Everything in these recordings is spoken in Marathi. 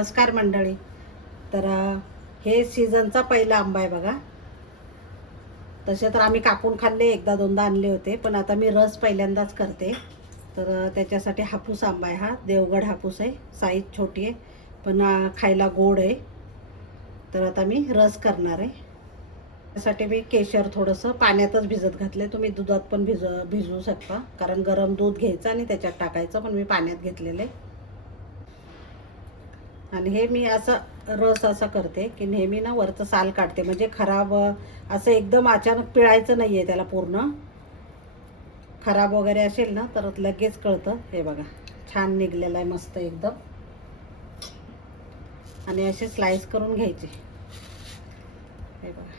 नमस्कार मंडळी. तर हे सीझनचा पहिला आंबा आहे बघा. तसे तर आम्ही कापून खाल्ले, एकदा दोनदा आणले होते, पण आता मी रस पहिल्यांदाच करते. तर त्याच्यासाठी हापूस आंबा आहे. हा देवगड हापूस आहे. साईज छोटी आहे पण खायला गोड आहे. तर आता मी रस करणार आहे. त्यासाठी मी केशर थोडंसं पाण्यातच भिजत घातले. तुम्ही दुधात पण भिजवू शकता, कारण गरम दूध घ्यायचं आणि त्याच्यात टाकायचं, पण मी पाण्यात घेतलेलं आहे. आणि हे मी असं रस असा करते की नेहमी ना वरचं साल काढते, म्हणजे खराब असं एकदम अचानक पिळायचं नाही आहे त्याला. पूर्ण खराब वगैरे असेल ना तर लगेच कळतं. हे बघा, छान निघलेलं आहे मस्त एकदम. आणि असे स्लाइस करून घ्यायचे. हे बघा,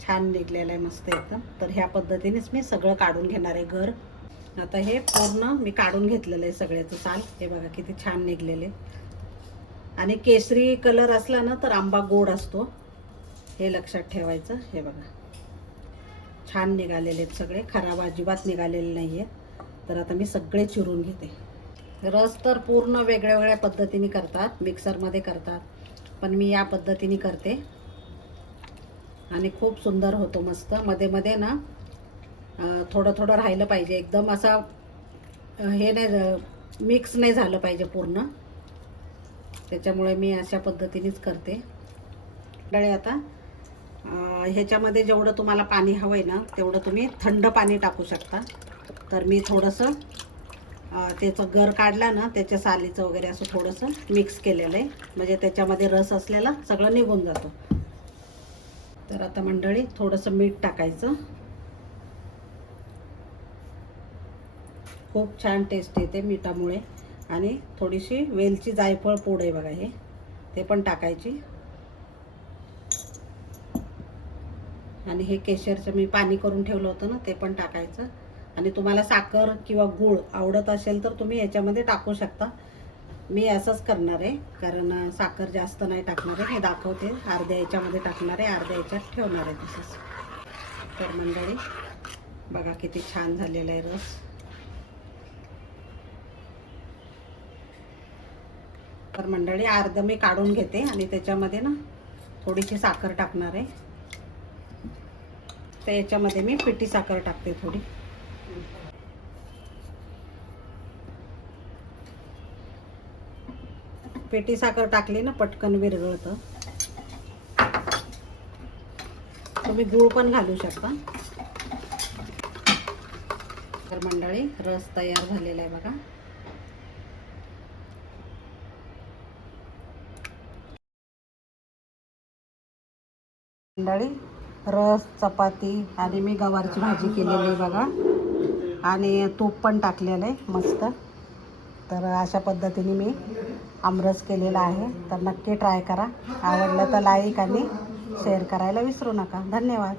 छान निघलेलं आहे मस्त एकदम. तर ह्या पद्धतीनेच मी सगळं काढून घेणार आहे घर. आता हे पूर्ण मी काढून घेतलेलं आहे सगळ्याचं साल. हे बघा किती छान निघलेले. आणि केसरी कलर असला ना तर आंबा गोड असतो, हे लक्षात ठेवायचं. हे बघा, छान निघालेले आहेत सगळे, खराब अजिबात निघालेले नाही आहे. तर आता मी सगळे चिरून घेते. रस तर पूर्ण वेगळ्या वेगळ्या पद्धतीने करतात, मिक्सरमध्ये करतात, पण मी या पद्धतीने करते आणि खूप सुंदर होतो मस्त. मध्ये मध्ये ना थोडं थोडं राहिलं पाहिजे, एकदम असा हे नाही, मिक्स नाही झालं पाहिजे पूर्ण. त्याच्यामुळे मी अशा पद्धतीनेच करते. आता ह्याच्यामध्ये जेवढं तुम्हाला पाणी हवं आहे ना तेवढं तुम्ही थंड पाणी टाकू शकता. तर मी थोडंसं त्याचं गर काढला ना, त्याच्या सालीचं वगैरे असं थोडंसं मिक्स केलेलं आहे, म्हणजे त्याच्यामध्ये रस असलेला सगळं निघून जातो. तर आता मंडळी थोडंसं मीठ टाकायचं. खूप छान टेस्ट येते मिठामुळे. आणि थोडीशी वेलची जायफळ पूड आहे बघा, हे ते पण टाकायची. आणि हे केशरचं मी पाणी करून ठेवलं होतं ना ते पण टाकायचं. आणि तुम्हाला साखर किंवा गूळ आवडत असेल तर तुम्ही याच्यामध्ये टाकू शकता. मी असंच करणार आहे, कारण साखर जास्त नाही टाकणार आहे. हे दाखवते, अर्ध्या याच्यामध्ये टाकणार आहे, अर्ध्या याच्यात ठेवणार आहे तसंच. तर मंडळी बघा किती छान झालेला आहे रस. तर मंडळी अर्ध मी काढून घेते आणि त्याच्यामध्ये ना थोडीशी साखर टाकणार आहे. तर याच्यामध्ये मी पिठी साखर टाकते थोडी. पिठी साखर टाकली ना पटकन विरघळतं. तुम्ही गूळ पण घालू शकता. तर मंडळी रस तयार झालेला आहे बघा. मंडळी रस, चपाती आणि मी गवारची भाजी केलेली आहे बघा. आणि तूप पण टाकलेलं आहे मस्त. तर अशा पद्धतीने मी आमरस केलेला आहे. तर नक्की ट्राय करा. आवडलं तर लाईक आणि शेअर करायला विसरू नका. धन्यवाद.